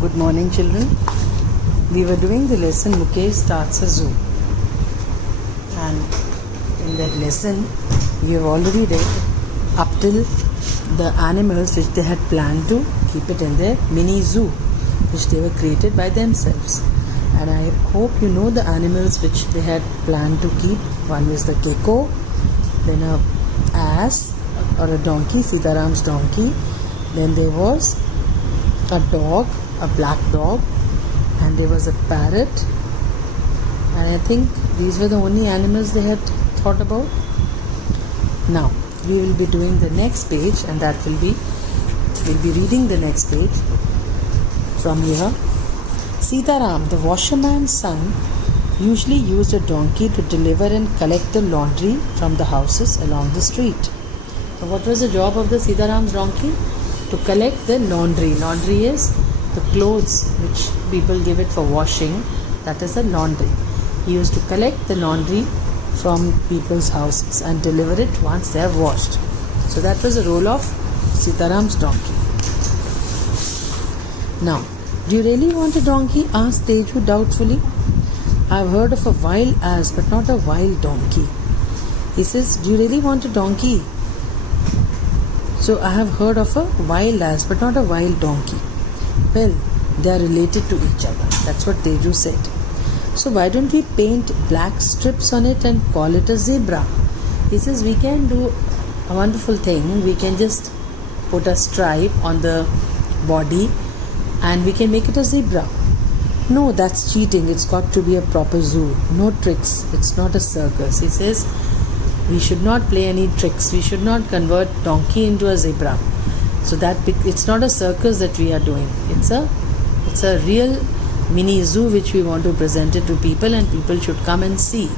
Good morning, children. We were doing the lesson Mukesh Starts a Zoo, and in that lesson we have already read up till the animals which they had planned to keep it in their mini zoo which they were created by themselves. And I hope you know the animals which they had planned to keep. One was the gecko, then a ass or a donkey, Sitaram's donkey. Then there was a dog, a black dog, and there was a parrot. And I think these were the only animals they had thought about. Now we will be doing the next page, and that will be, we'll be reading the next page from here. Sitaram, the washerman's son, usually used a donkey to deliver and collect the laundry from the houses along the street. So what was the job of the Sitaram's donkey? To collect the laundry. Laundry is the clothes which people give it for washing. That is a laundry. He used to collect the laundry from people's houses and deliver it once they are washed. So that was the role of Sitaram's donkey. Now, do you really want a donkey? Asked Teju doubtfully. I've heard of a wild ass but not a wild donkey. He says, do you really want a donkey? So I have heard of a wild ass but not a wild donkey. Well, they are related to each other. That's what Teju said. So why don't we paint black strips on it and call it a zebra? He says we can do a wonderful thing. We can just put a stripe on the body and we can make it a zebra. No, that's cheating. It's got to be a proper zoo. No tricks. It's not a circus. He says we should not play any tricks. We should not convert donkey into a zebra. So that it's not a circus that we are doing. It's a real mini zoo which we want to present it to people, and people should come and see.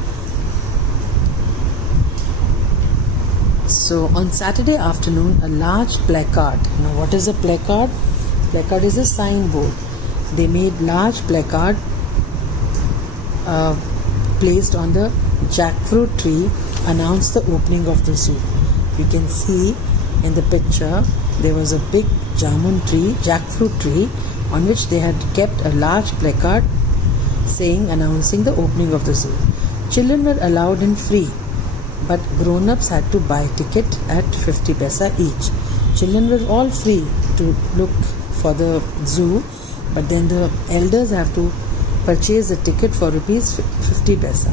So on Saturday afternoon, a large placard. Now what is a placard? Placard is a signboard. They made large placard placed on the jackfruit tree, announced the opening of the zoo. You can see in the picture there was a big jackfruit tree, on which they had kept a large placard announcing the opening of the zoo. Children were allowed in free, but grown-ups had to buy ticket at 50 paisa each. Children were all free to look for the zoo, but then the elders have to purchase a ticket for rupees 50 paisa.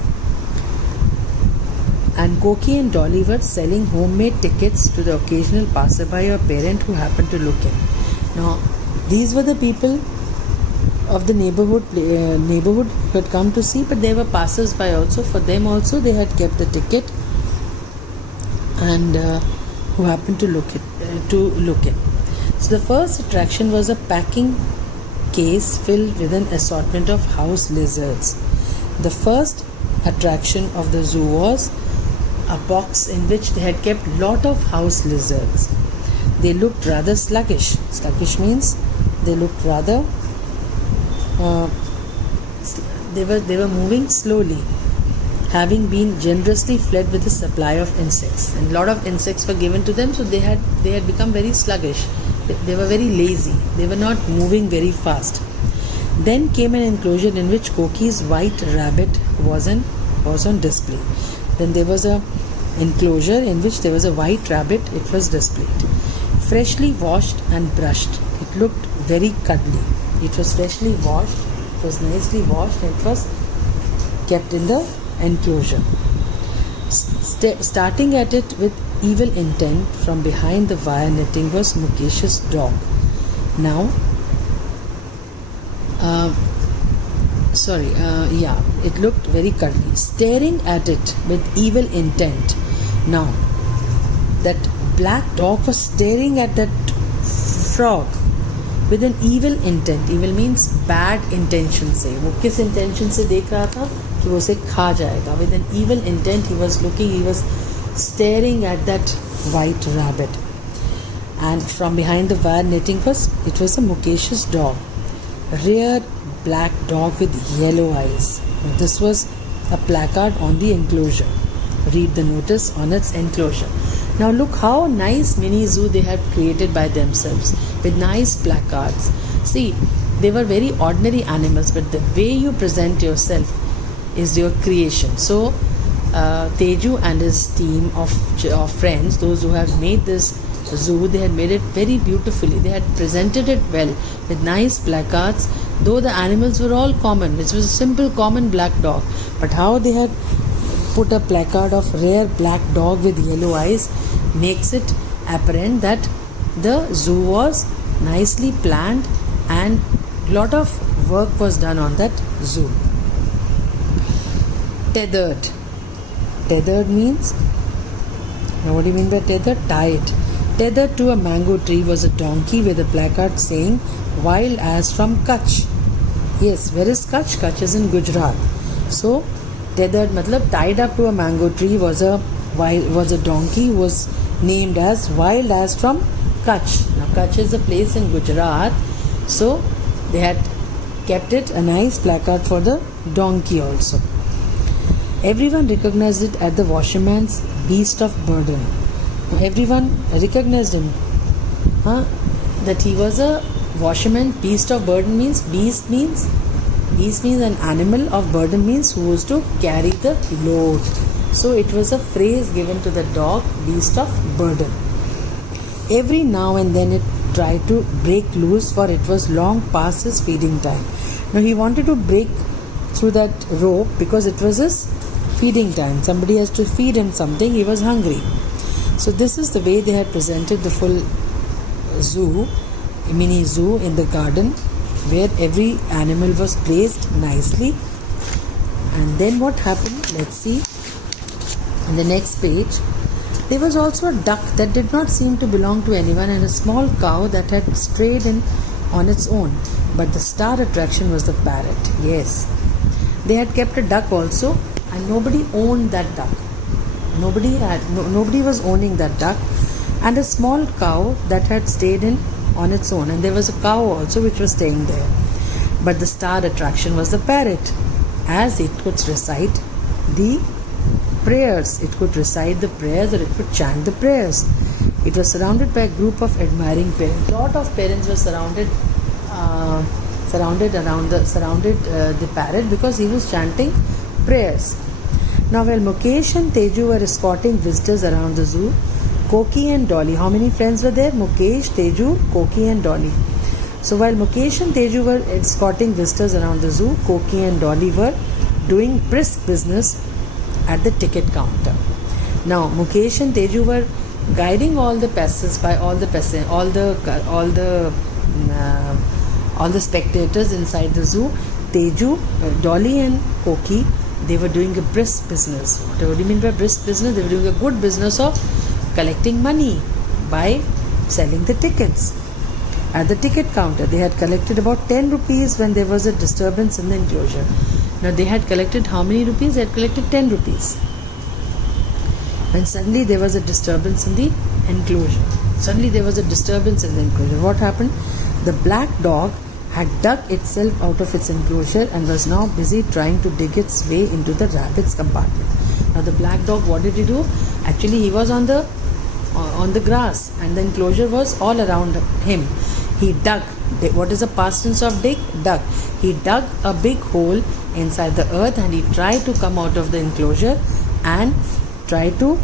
And Koki and Dolly were selling homemade tickets to the occasional passerby or parent who happened to look in. Now, these were the people of the neighborhood who had come to see, but there were passers-by also. For them also, they had kept the ticket, and who happened to look in. So the first attraction was a packing case filled with an assortment of house lizards. The first attraction of the zoo was a box in which they had kept lot of house lizards. They looked rather sluggish. Sluggish means they looked rather they were moving slowly, having been generously fed with a supply of insects, and lot of insects were given to them, so they had become very sluggish. They were very lazy. They were not moving very fast. Then came an enclosure in which Koki's white rabbit was on display. Then there was a enclosure in which there was a white rabbit. It was displayed. Freshly washed and brushed. It looked very cuddly. It was freshly washed. It was nicely washed, and it was kept in the enclosure. Starting at it with evil intent from behind the wire netting was Mukesh's dog. Now, it looked very cuddly. Staring at it with evil intent. Now, that black dog was staring at that frog with an evil intent. Evil means bad intention से. वो किस intention से देख रहा था कि वो उसे खा जाएगा. With an evil intent, he was staring at that white rabbit. And from behind the wire netting was a Mukesh's dog. Rare black dog with yellow eyes. This was a placard on the enclosure. Read the notice on its enclosure. Now look how nice mini zoo they have created by themselves with nice placards. See, they were very ordinary animals, but the way you present yourself is your creation. So Teju and his team of friends, those who have made this zoo, they had made it very beautifully. They had presented it well with nice placards, though the animals were all common. It was a simple common black dog, but how they had put a placard of rare black dog with yellow eyes makes it apparent that the zoo was nicely planned and lot of work was done on that zoo. Tethered. Tethered means, now what do you mean by tethered? Tied. Tethered to a mango tree was a donkey with a placard saying wild as from Kutch. Yes, where is Kutch? Kutch is in Gujarat. So tethered matlab tied up to a mango tree was a donkey who was named as wild as from Kutch. Now Kutch is a place in Gujarat, so they had kept it a nice placard for the donkey also. Everyone recognized it as the washerman's beast of burden. Everyone recognized him, that he was a washerman. Beast of burden means beast means an animal, of burden means who was to carry the load. So it was a phrase given to the dog, beast of burden. Every now and then it tried to break loose, for it was long past his feeding time. Now he wanted to break through that rope because it was his feeding time. Somebody has to feed him something. He was hungry. So this is the way they had presented the full zoo, mini zoo in the garden, where every animal was placed nicely. And then what happened? Let's see. On the next page, there was also a duck that did not seem to belong to anyone, and a small cow that had strayed in on its own. But the star attraction was the parrot. Yes, they had kept a duck also, and nobody owned that duck. Nobody was owning that duck, and a small cow that had stayed in on its own, and there was a cow also which was staying there. But the star attraction was the parrot, as it could recite the prayers. It could recite the prayers, or it could chant the prayers. It was surrounded by a group of admiring parents. Lot of parents were surrounded the parrot because he was chanting prayers. Now while Mukesh and Teju were escorting visitors around the zoo, Koki and Dolly, how many friends were there? Mukesh, Teju, Koki and Dolly. So while Mukesh and Teju were escorting visitors around the zoo, Koki and Dolly were doing brisk business at the ticket counter. Now Mukesh and Teju were guiding all the passers-by, all the spectators inside the zoo. Teju, Dolly and Koki, they were doing a brisk business. What do you mean by brisk business? They were doing a good business of collecting money by selling the tickets. At the ticket counter, they had collected about 10 rupees when there was a disturbance in the enclosure. Now they had collected how many rupees? They had collected 10 rupees. When suddenly there was a disturbance in the enclosure. What happened? The black dog had dug itself out of its enclosure and was now busy trying to dig its way into the rabbit's compartment. Now the black dog, what did he do? Actually, he was on the grass, and the enclosure was all around him. He dug. What is the past tense of dig? Dug. He dug a big hole inside the earth, and he tried to come out of the enclosure and try to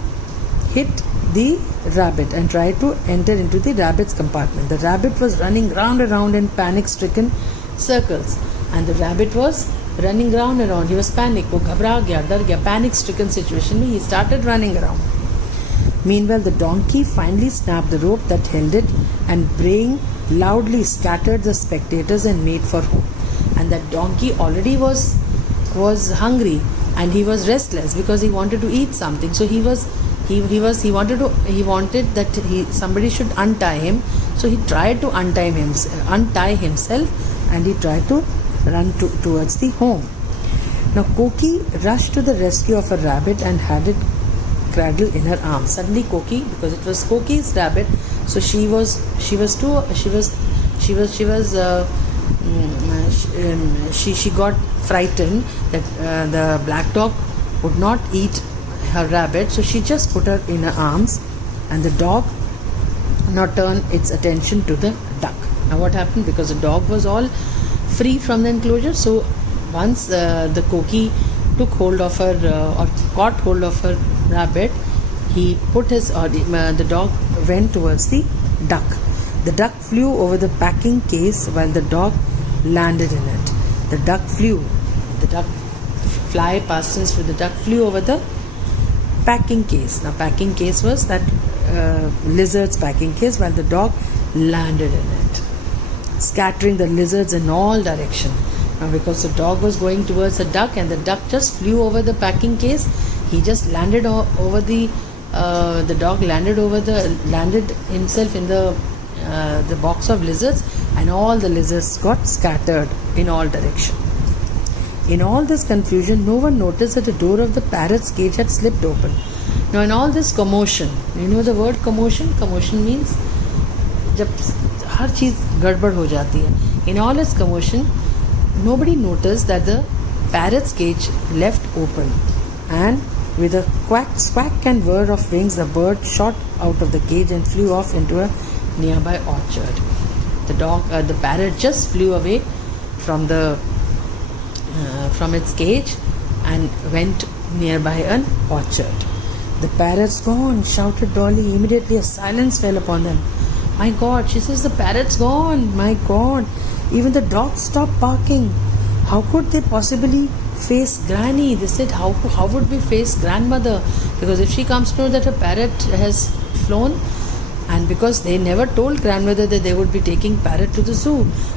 hit the rabbit and try to enter into the rabbit's compartment. The rabbit was running round and round in panic-stricken circles, and the rabbit was running round and round. He was panicked. वो घबरा गया, डर गया. Panic-stricken situation में he started running around. Meanwhile, the donkey finally snapped the rope that held it, and braying loudly scattered the spectators and made for home. And that donkey already was hungry, and he was restless because he wanted to eat something. So he wanted that somebody should untie him. So he tried to untie himself, and he tried to run towards the home. Now Koki rushed to the rescue of a rabbit and had it cradled in her arms. Suddenly Koki, because it was Koki's rabbit, so she got frightened that the black dog would not eat her rabbit, so she just put her in her arms, and the dog now turned its attention to the duck. Now what happened? Because the dog was all free from the enclosure. So once the Koki took hold of her or caught hold of her rabbit, he put his the dog went towards the duck. The duck flew over the packing case while the dog landed in it. The duck flew. The duck fly past us with the duck flew over the packing case. Now packing case was that lizard's packing case, while the dog landed in it, scattering the lizards in all directions. Now because the dog was going towards the duck and the duck just flew over the packing case, he just landed over the dog landed himself in the box of lizards, and all the lizards got scattered in all directions. In all this confusion, no one noticed that the door of the parrot's cage had slipped open. Now in all this commotion, you know the word commotion? Commotion means जब हर चीज़ गड़बड़ हो जाती है. In all its commotion, nobody noticed that the parrot's cage left open, and with a quack and whir of wings, the bird shot out of the cage and flew off into a nearby orchard. The parrot just flew away from its cage and went nearby an orchard. "The parrot's gone," shouted Dolly. Immediately a silence fell upon them. "My God," she says, "the parrot's gone. My God." Even the dogs stopped barking. How could they possibly face Granny? They said, how would we face grandmother? Because if she comes to know that a parrot has flown, and because they never told grandmother that they would be taking parrot to the zoo,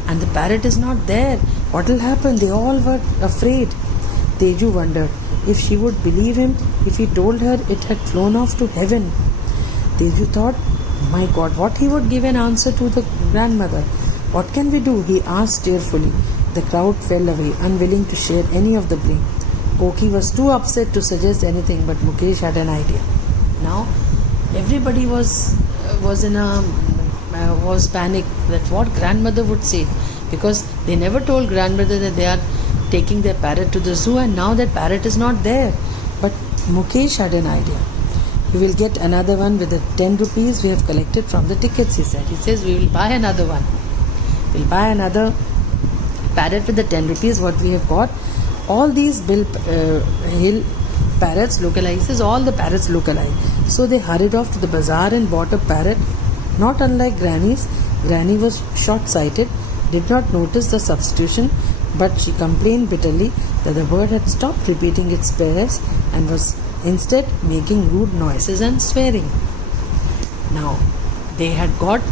and the parrot is not there, what will happen? They all were afraid. Teju wondered if she would believe him if he told her it had flown off to heaven. Teju thought, my God, what he would give an answer to the grandmother. What can we do? He asked tearfully. The crowd fell away, unwilling to share any of the blame. Koki was too upset to suggest anything, but Mukesh had an idea. Now, everybody was panicked that what grandmother would say, because they never told grandmother that they are taking their parrot to the zoo, and now that parrot is not there. But Mukesh had an idea. "We will get another one with the 10 rupees we have collected from the tickets," he said. He says, "We will buy another one. We'll buy another parrot with the 10 rupees what we have got." All these hill parrots localizes, all the parrots localize. So they hurried off to the bazaar and bought a parrot, not unlike Granny's. Granny was short-sighted, did not notice the substitution, but she complained bitterly that the bird had stopped repeating its prayers and was instead making rude noises and swearing. Now, they had got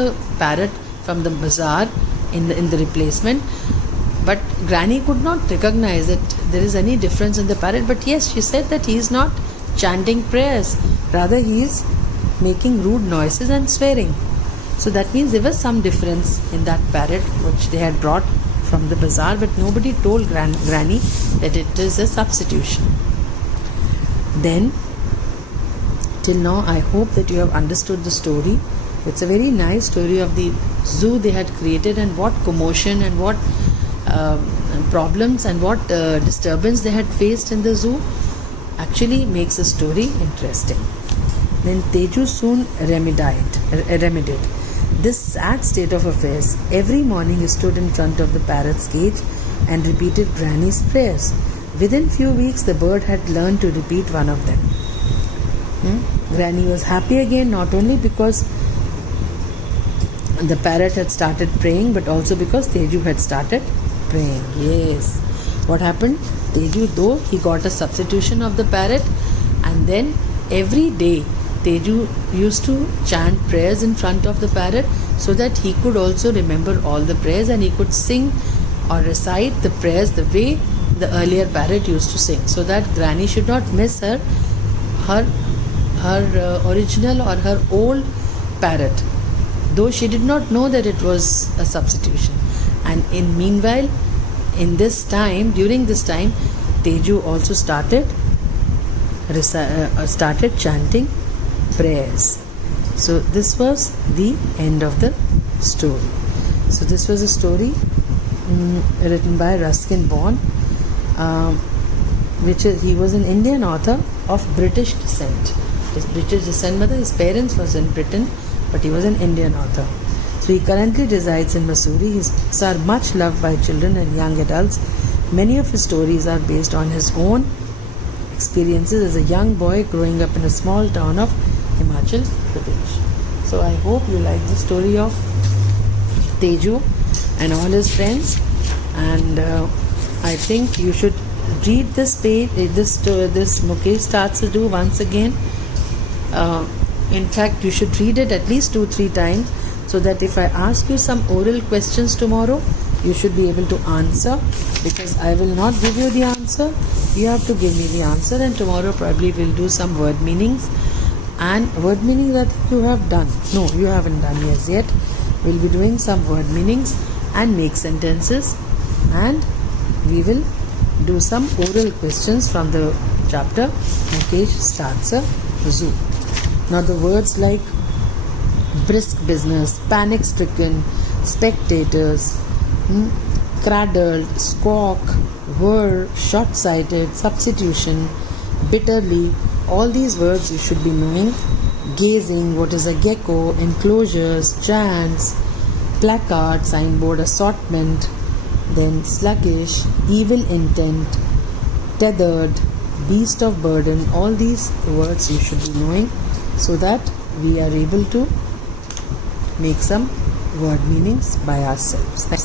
a parrot from the bazaar in the replacement, but Granny could not recognize that there is any difference in the parrot. But yes, she said that he is not chanting prayers, rather he is making rude noises and swearing. So that means there was some difference in that parrot which they had brought from the bazaar, but nobody told Granny that it is a substitution. Then, till now, I hope that you have understood the story. It's a very nice story of the zoo they had created, and what commotion and what problems and what disturbance they had faced in the zoo actually makes the story interesting. Then Teju soon remedied this sad state of affairs. Every morning he stood in front of the parrot's cage and repeated Granny's prayers. Within few weeks the bird had learned to repeat one of them. Granny was happy again, not only because the parrot had started praying, but also because Teju had started praying. Yes. What happened? Teju, though he got a substitution of the parrot, and then every day Teju used to chant prayers in front of the parrot so that he could also remember all the prayers and he could sing or recite the prayers the way the earlier parrot used to sing, so that Granny should not miss her original or her old parrot, though she did not know that it was a substitution. And meanwhile, during this time, Teju also started chanting prayers. So this was the end of the story. So this was a story written by Ruskin Bond, he was an Indian author of British descent. His British descent, his parents was in Britain, but he was an Indian author. So he currently resides in Missouri. His books are much loved by children and young adults. Many of his stories are based on his own experiences as a young boy growing up in a small town of Himachal Pradesh. So I hope you like the story of Teju and all his friends, and I think you should read this page, this Mukesh Starts to Do once again. In fact, you should read it at least 2-3 times, so that if I ask you some oral questions tomorrow, you should be able to answer, because I will not give you the answer. You have to give me the answer, and tomorrow probably we'll do some word meanings. And word meanings that you have done. No, you haven't done as yet. We'll be doing some word meanings and make sentences, and we will do some oral questions from the chapter Mukesh Starts a Zoo. Now the words like brisk business, panic stricken, spectators, cradled, squawk, whir, short sighted, substitution, bitterly, all these words you should be knowing. Gazing, what is a gecko, enclosures, chants, placard, signboard, assortment, then sluggish, evil intent, tethered, beast of burden. All these words you should be knowing, so that we are able to make some word meanings by ourselves. Thanks.